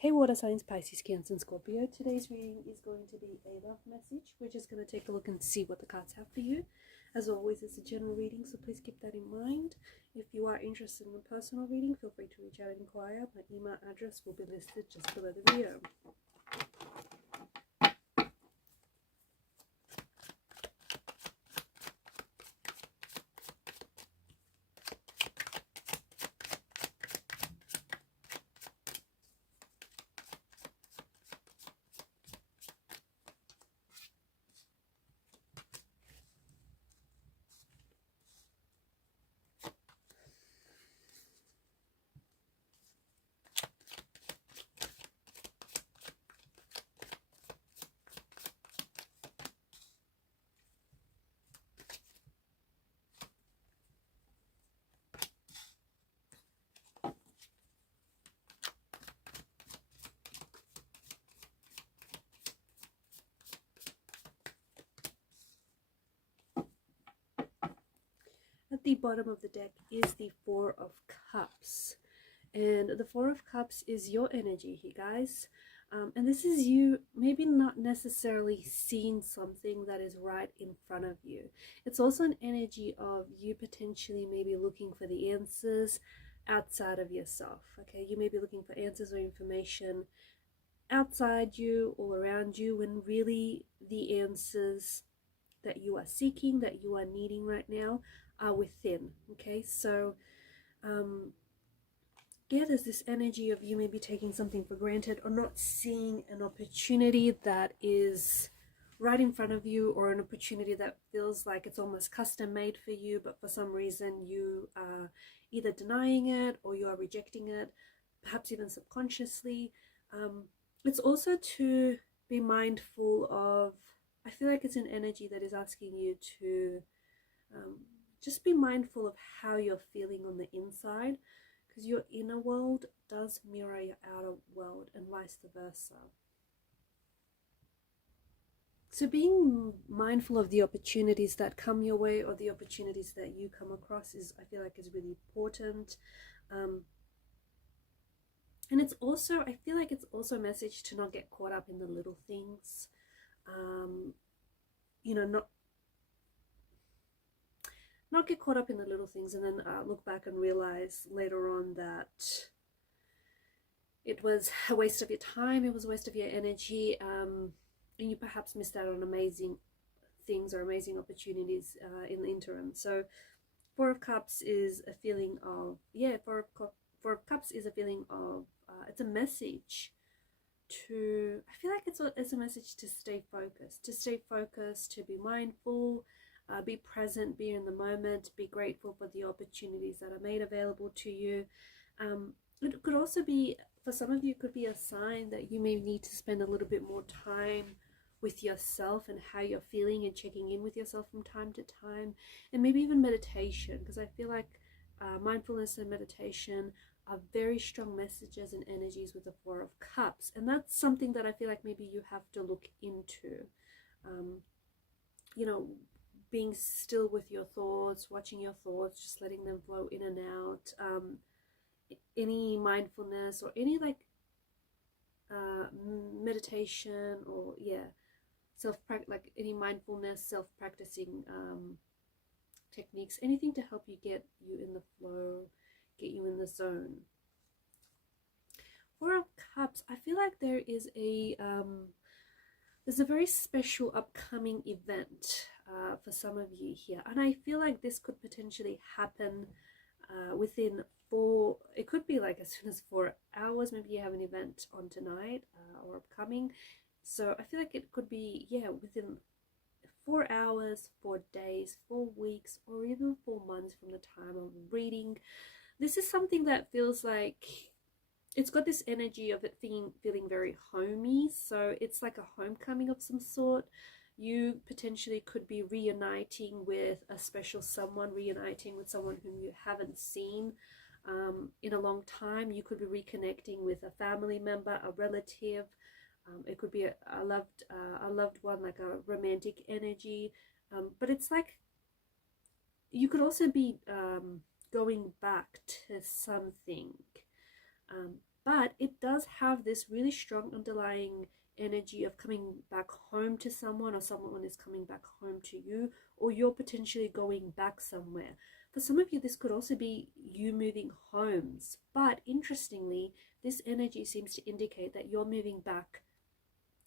Hey water signs, Pisces, Cancer and Scorpio. Today's reading is going to be a love message. We're just going to take a look and see what the cards have for you. As always, it's a general reading, so please keep that in mind. If you are interested in a personal reading, feel free to reach out and inquire. My email address will be listed just below the video. At the bottom of the deck is the Four of Cups. And the Four of Cups is your energy here, guys. And this is you maybe not necessarily seeing something that is right in front of you. It's also an energy of you potentially maybe looking for the answers outside of yourself. Okay, you may be looking for answers or information outside you or around you, when really the answers that you are seeking, that you are needing right now, are within. Okay, so yeah, there's this energy of you maybe taking something for granted or not seeing an opportunity that is right in front of you, or an opportunity that feels like it's almost custom made for you, but for some reason you are either denying it or you are rejecting it, perhaps even subconsciously. It's also to be mindful of, I feel like it's an energy that is asking you to just be mindful of how you're feeling on the inside, because your inner world does mirror your outer world and vice versa. So being mindful of the opportunities that come your way, or the opportunities that you come across, is, I feel like, is really important. And it's also, I feel like it's also a message to not get caught up in the little things. You know, not get caught up in the little things and then look back and realize later on that it was a waste of your time, it was a waste of your energy, and you perhaps missed out on amazing things or amazing opportunities in the interim. So Four of Cups is a feeling of, Four of Cups is a feeling of, it's a message to, I feel like it's a message to stay focused, to be mindful, be present, be in the moment, be grateful for the opportunities that are made available to you. It could also be, for some of you, it could be a sign that you may need to spend a little bit more time with yourself and how you're feeling, and checking in with yourself from time to time, and maybe even meditation, because I feel like mindfulness and meditation are very strong messages and energies with the Four of Cups, and that's something that I feel like maybe you have to look into. You know, being still with your thoughts, watching your thoughts, just letting them flow in and out. Any mindfulness or any meditation, or like any mindfulness, self-practicing techniques, anything to help you get you in the flow, get you in the zone. Four of Cups, I feel like there is there's a very special upcoming event for some of you here, and I feel like this could potentially happen within it could be like as soon as 4 hours. Maybe you have an event on tonight or upcoming, so I feel like it could be within 4 hours, 4 days, 4 weeks, or even 4 months from the time of reading. This is something that feels like it's got this energy of it feeling very homey. So it's like a homecoming of some sort. You potentially could be reuniting with a special someone, reuniting with someone whom you haven't seen in a long time. You could be reconnecting with a family member, a relative. It could be a loved one, like a romantic energy. But it's like you could also be going back to something. But it does have this really strong underlying energy of coming back home to someone, or someone is coming back home to you, or you're potentially going back somewhere. For some of you, this could also be you moving homes. But interestingly, this energy seems to indicate that you're moving back.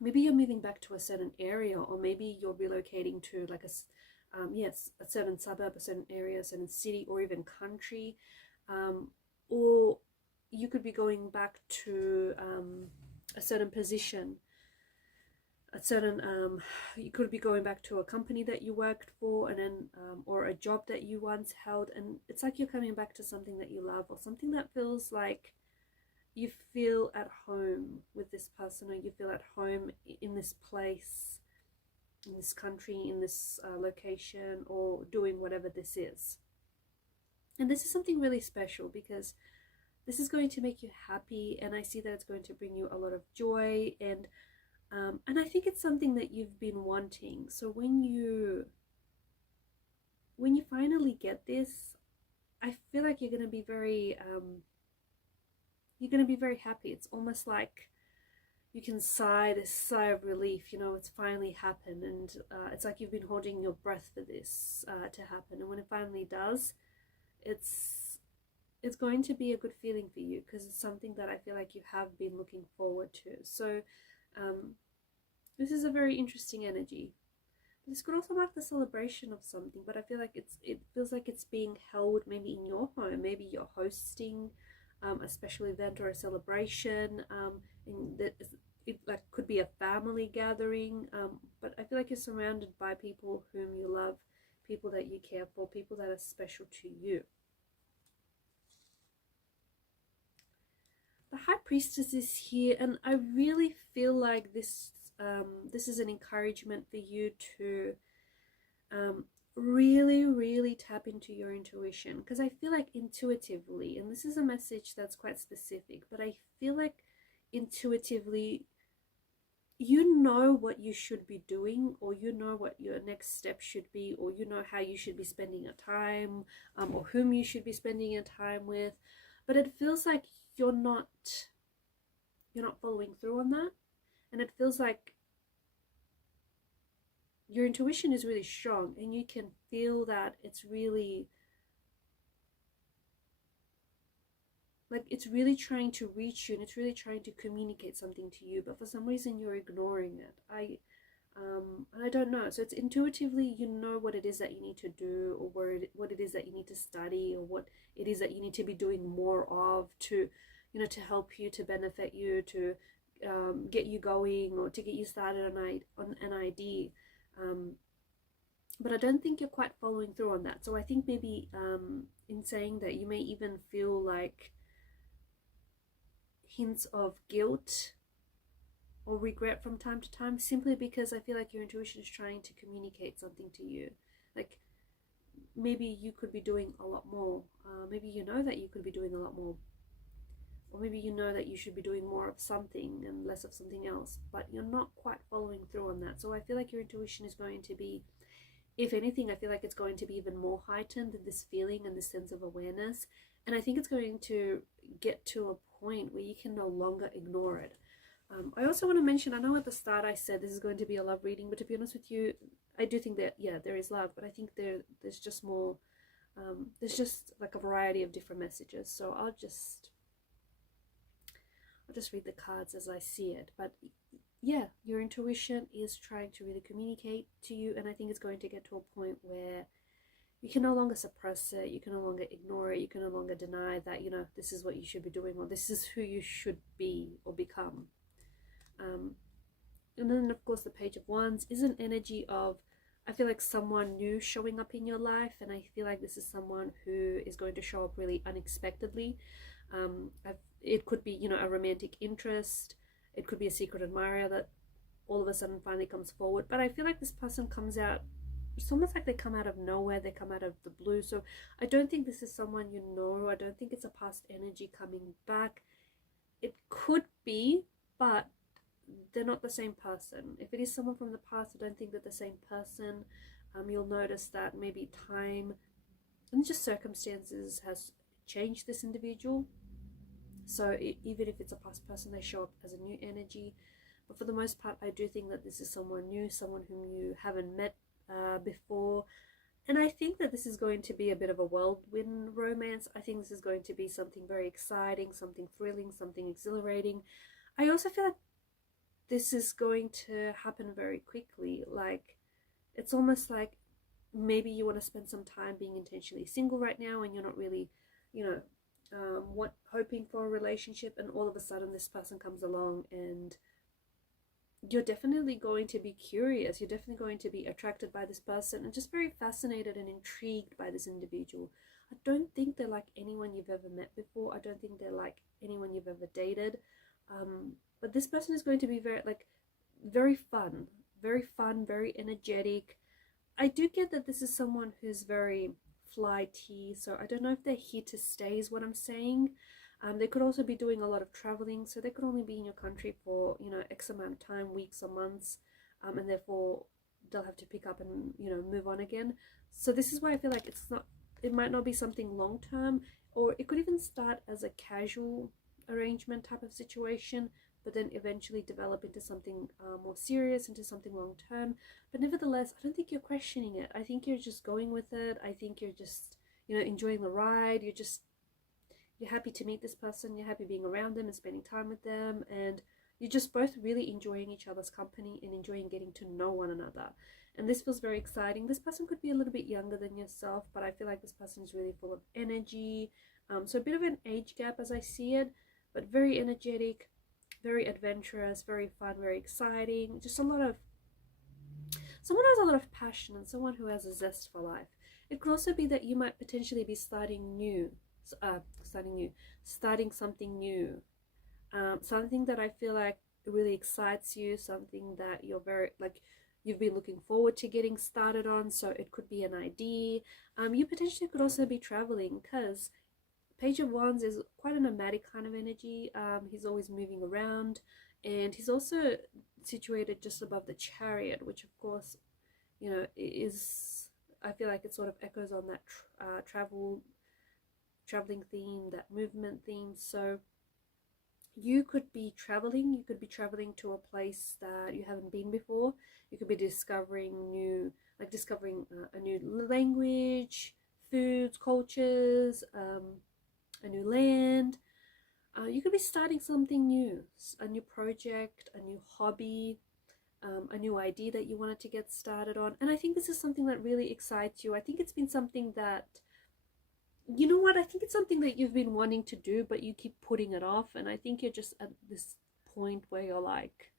Maybe you're moving back to a certain area, or maybe you're relocating to like a certain suburb, a certain area, a certain city, or even country. Or you could be going back to a certain position, you could be going back to a company that you worked for, and then or a job that you once held, and it's like you're coming back to something that you love, or something that feels like you feel at home with this person, or you feel at home in this place, in this country, in this location, or doing whatever this is. And this is something really special, because this is going to make you happy, and I see that it's going to bring you a lot of joy, and I think it's something that you've been wanting. So when you finally get this, I feel like you're going to be very happy. It's almost like you can sigh this sigh of relief, you know, it's finally happened, and it's like you've been holding your breath for this to happen, and when it finally does, it's going to be a good feeling for you, because it's something that I feel like you have been looking forward to. So this is a very interesting energy. This could also mark the celebration of something, but I feel like it feels like it's being held maybe in your home. Maybe you're hosting a special event or a celebration, and that it like could be a family gathering, but I feel like you're surrounded by people whom you love, people that you care for, people that are special to you. The High Priestess is here, and I really feel like this is an encouragement for you to really tap into your intuition, because I feel like intuitively, and this is a message that's quite specific, but I feel like intuitively you know what you should be doing, or you know what your next step should be, or you know how you should be spending your time, or whom you should be spending your time with, but it feels like you're not following through on that. And it feels like your intuition is really strong, and you can feel that it's really trying to reach you, and it's really trying to communicate something to you, but for some reason you're ignoring it. And I don't know. So it's intuitively, you know what it is that you need to do, or what it is that you need to study, or what it is that you need to be doing more of to, you know, to help you, to benefit you, to get you going, or to get you started on an idea. But I don't think you're quite following through on that. So I think maybe in saying that, you may even feel like hints of guilt or regret from time to time, simply because I feel like your intuition is trying to communicate something to you. Like maybe you could be doing a lot more. Maybe you know that you could be doing a lot more. Or maybe you know that you should be doing more of something and less of something else, but you're not quite following through on that. So I feel like your intuition is going to be, if anything, I feel like it's going to be even more heightened in this feeling and this sense of awareness. And I think it's going to get to a point where you can no longer ignore it. I also want to mention, I know at the start I said this is going to be a love reading, but to be honest with you, I do think that, yeah, there is love, but I think there's just more, there's just like a variety of different messages. So I'll just read the cards as I see it. But yeah, your intuition is trying to really communicate to you, and I think it's going to get to a point where you can no longer suppress it, you can no longer ignore it, you can no longer deny that, you know, this is what you should be doing, or this is who you should be or become. And then of course the Page of Wands is an energy of, I feel like someone new showing up in your life, and I feel like this is someone who is going to show up really unexpectedly. It could be, you know, a romantic interest. It could be a secret admirer that all of a sudden finally comes forward. But I feel like this person comes out, it's almost like they come out of nowhere, they come out of the blue. So I don't think this is someone you know. I don't think it's a past energy coming back. It could be, but they're not the same person. If it is someone from the past, I don't think they're the same person. You'll notice that maybe time and just circumstances has changed this individual. So even if it's a past person, they show up as a new energy. But for the most part, I do think that this is someone new, someone whom you haven't met before. And I think that this is going to be a bit of a whirlwind romance. I think this is going to be something very exciting, something thrilling, something exhilarating. I also feel like this is going to happen very quickly. Like, it's almost like maybe you want to spend some time being intentionally single right now and you're not really, you know, hoping for a relationship, and all of a sudden this person comes along and you're definitely going to be curious, you're definitely going to be attracted by this person and just very fascinated and intrigued by this individual. I don't think they're like anyone you've ever met before. I don't think they're like anyone you've ever dated. But this person is going to be very fun, very energetic. I do get that this is someone who's very flighty, so I don't know if they're here to stay is what I'm saying. They could also be doing a lot of traveling, so they could only be in your country for, you know, X amount of time, weeks or months, and therefore they'll have to pick up and, you know, move on again. So this is why I feel like it might not be something long term, or it could even start as a casual arrangement type of situation, but then eventually develop into something more serious, into something long term. But nevertheless, I don't think you're questioning it. I think you're just going with it. I think you're just, you know, enjoying the ride. You're happy to meet this person, you're happy being around them and spending time with them, and you're just both really enjoying each other's company and enjoying getting to know one another. And this feels very exciting. This person could be a little bit younger than yourself, but I feel like this person is really full of energy. So a bit of an age gap as I see it, but very energetic, very adventurous, very fun, very exciting. Just someone who has a lot of passion and someone who has a zest for life. It could also be that you might potentially be starting something new, something that I feel like really excites you, something that you've been looking forward to getting started on. So it could be an idea. You potentially could also be traveling, because Page of Wands is quite a nomadic kind of energy. He's always moving around, and he's also situated just above the Chariot, which of course, you know, I feel like it sort of echoes on that traveling theme, that movement theme. So you could be traveling to a place that you haven't been before. You could be discovering a new language, foods, cultures, a new land. You could be starting something new, a new project, a new hobby, a new idea that you wanted to get started on. And I think this is something that really excites you. I think it's been something that, you know what, I think it's something that you've been wanting to do, but you keep putting it off. And I think you're just at this point where you're like,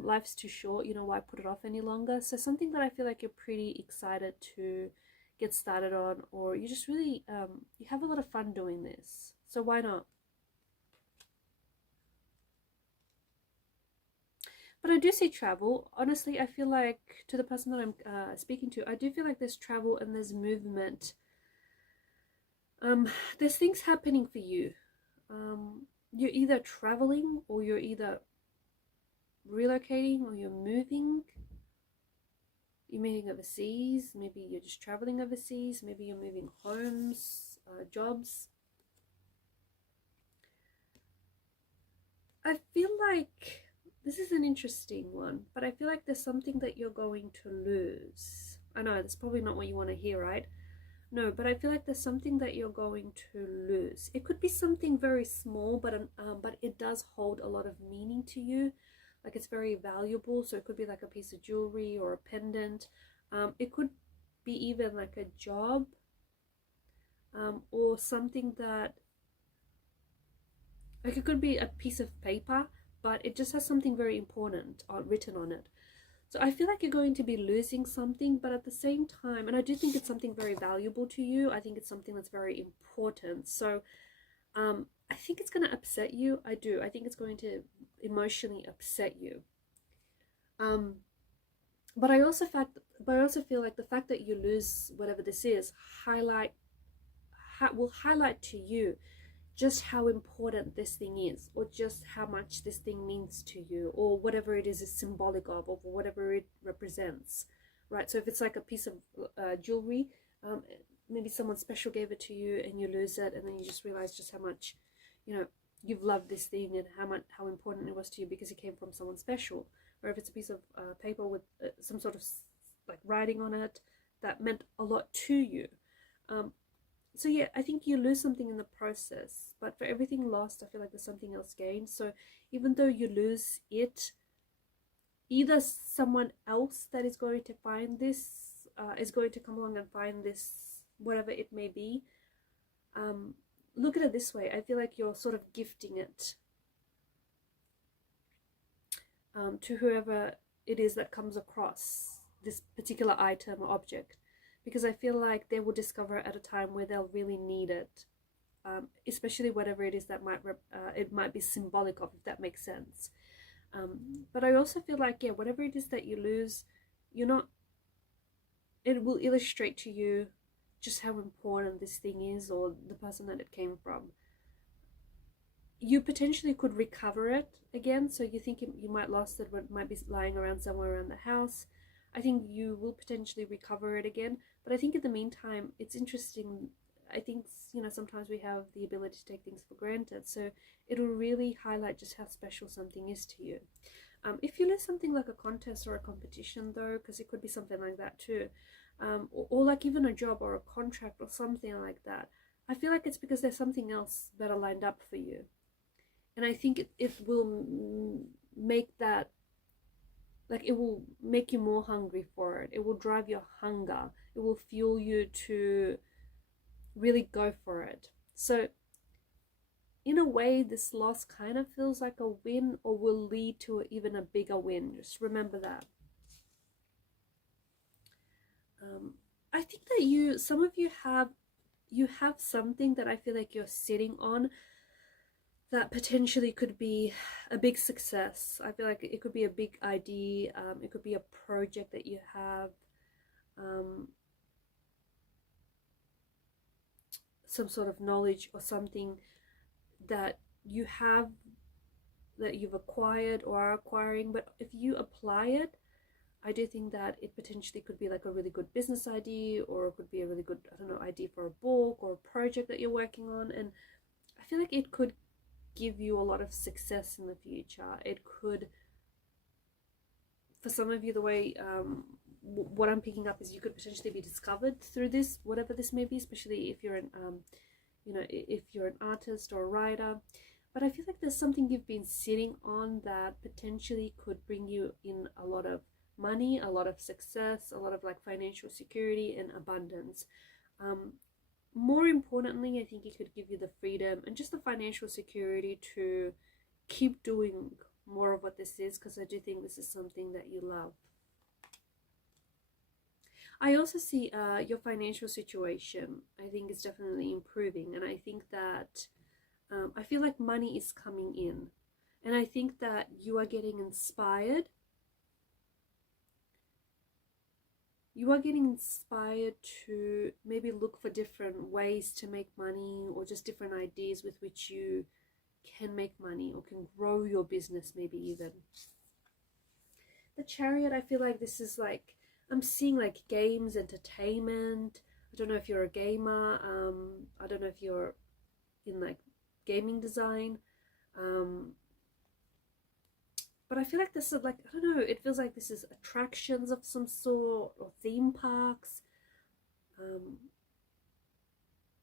life's too short, you know, why put it off any longer? So something that I feel like you're pretty excited to get started on, or you just really, you have a lot of fun doing this. So why not? But I do see travel. Honestly, I feel like, to the person that I'm speaking to, I do feel like there's travel and there's movement. There's things happening for you. You're either traveling, or you're either relocating, or you're moving. You're moving overseas. Maybe you're just traveling overseas. Maybe you're moving homes, jobs. I feel like this is an interesting one, but I feel like there's something that you're going to lose. I know that's probably not what you want to hear, right? No, but I feel like there's something that you're going to lose. It could be something very small, but it does hold a lot of meaning to you. Like, it's very valuable. So it could be like a piece of jewelry or a pendant. It could be even like a job, or something that, like, it could be a piece of paper, but it just has something very important written on it. So I feel like you're going to be losing something, but at the same time, and I do think it's something very valuable to you. I think it's something that's very important. So I think it's going to upset you. I do. I think it's going to emotionally upset you. But I also feel like the fact that you lose whatever this is will highlight to you just how important this thing is, or just how much this thing means to you, or whatever it is symbolic of, or whatever it represents, right? So if it's like a piece of jewelry, maybe someone special gave it to you and you lose it, and then you just realize just how much, you know, you've loved this thing and how important it was to you because it came from someone special. Or if it's a piece of paper with some sort of like writing on it that meant a lot to you. So yeah, I think you lose something in the process, but for everything lost, I feel like there's something else gained. So even though you lose it, either someone else that is going to find this is going to come along and find this, whatever it may be. Look at it this way. I feel like you're sort of gifting it to whoever it is that comes across this particular item or object, because I feel like they will discover it at a time where they'll really need it, especially whatever it is that it might be symbolic of, if that makes sense. But I also feel like, yeah, whatever it is that you lose, it will illustrate to you just how important this thing is, or the person that it came from. You potentially could recover it again, so you think you might lost it, but it might be lying around somewhere around the house. I think you will potentially recover it again, but I think in the meantime, it's interesting. I think, sometimes we have the ability to take things for granted, so it'll really highlight just how special something is to you. If you lose something like a contest or a competition, though, because it could be something like that too, or like even a job or a contract or something like that, I feel like it's because there's something else better lined up for you. And I think it will make that, like, it will make you more hungry for it. It will drive your hunger. It will fuel you to really go for it. So in a way, this loss kind of feels like a win, or will lead to even a bigger win. Just remember that. I think that some of you have something that I feel like you're sitting on that potentially could be a big success. I feel like it could be a big idea. It could be a project that you have. Some sort of knowledge or something that you have, that you've acquired or are acquiring. But if you apply it, I do think that it potentially could be like a really good business idea, or it could be a really good, I don't know, idea for a book or a project that you're working on. And I feel like it could give you a lot of success in the future. It could, for some of you, the way what I'm picking up is you could potentially be discovered through this, whatever this may be, especially if you're an if you're an artist or a writer. But I feel like there's something you've been sitting on that potentially could bring you in a lot of money, a lot of success, a lot of like financial security and abundance. More importantly, I think it could give you the freedom and just the financial security to keep doing more of what this is, because I do think this is something that you love. I also see your financial situation, I think, is definitely improving. And I think that I feel like money is coming in. And I think that you are getting inspired. You are getting inspired to maybe look for different ways to make money, or just different ideas with which you can make money or can grow your business, maybe even. The Chariot, I feel like this is like, I'm seeing like games, entertainment. I don't know if you're a gamer. I don't know if you're in like gaming design. But I feel like this is like, I don't know, it feels like this is attractions of some sort, or theme parks. I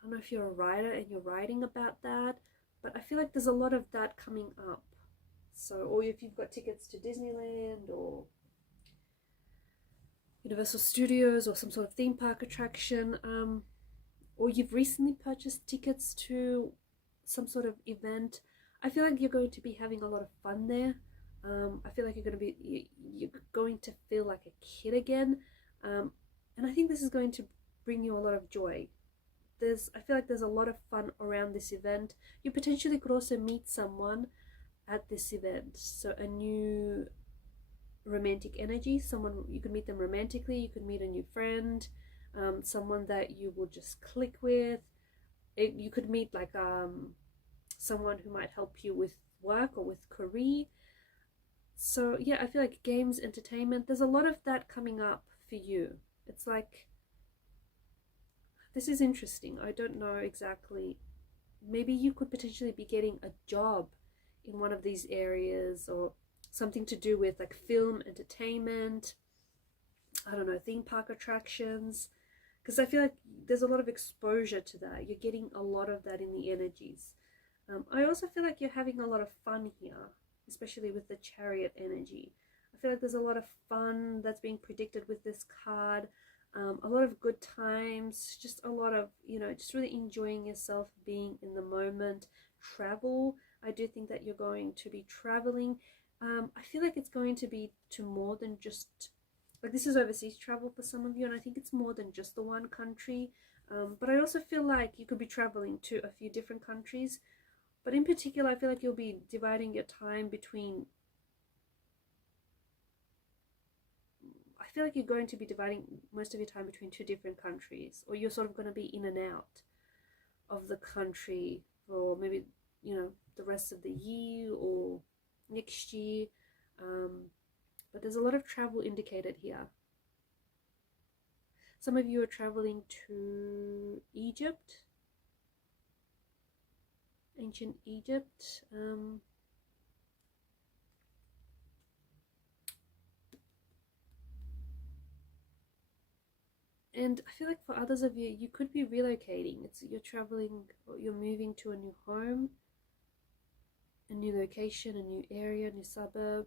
don't know if you're a writer and you're writing about that, but I feel like there's a lot of that coming up. So, or if you've got tickets to Disneyland or Universal Studios or some sort of theme park attraction, or you've recently purchased tickets to some sort of event, I feel like you're going to be having a lot of fun there. I feel like you're going to feel like a kid again, and I think this is going to bring you a lot of joy. I feel like there's a lot of fun around this event. You potentially could also meet someone at this event, so a new romantic energy. Someone, you could meet them romantically. You could meet a new friend, someone that you will just click with. You could meet like someone who might help you with work or with career. So yeah, I feel like games, entertainment, there's a lot of that coming up for you. It's like, this is interesting. I don't know exactly maybe you could potentially be getting a job in one of these areas, or something to do with like film, entertainment, I don't know, theme park attractions, because I feel like there's a lot of exposure to that. You're getting a lot of that in the energies. I also feel like you're having a lot of fun here, especially with the Chariot energy. I feel like there's a lot of fun that's being predicted with this card. A lot of good times, just a lot of, you know, just really enjoying yourself, being in the moment. Travel, I do think that you're going to be traveling. I feel like it's going to be to more than just, like, this is overseas travel for some of you, and I think it's more than just the one country. But I also feel like you could be traveling to a few different countries. But in particular, I feel like you'll be dividing your time between, I feel like you're going to be dividing most of your time between two different countries, or you're sort of going to be in and out of the country for maybe, you know, the rest of the year or next year. But there's a lot of travel indicated here. Some of you are traveling to Egypt, ancient Egypt. And I feel like for others of you, you could be relocating. You're traveling, or you're moving to a new home, a new location, a new area, a new suburb.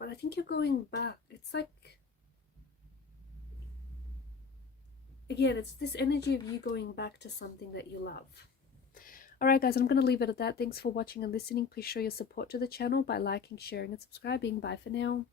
But I think you're going back. It's like, again, it's this energy of you going back to something that you love. Alright guys, I'm going to leave it at that. Thanks for watching and listening. Please show your support to the channel by liking, sharing and subscribing. Bye for now.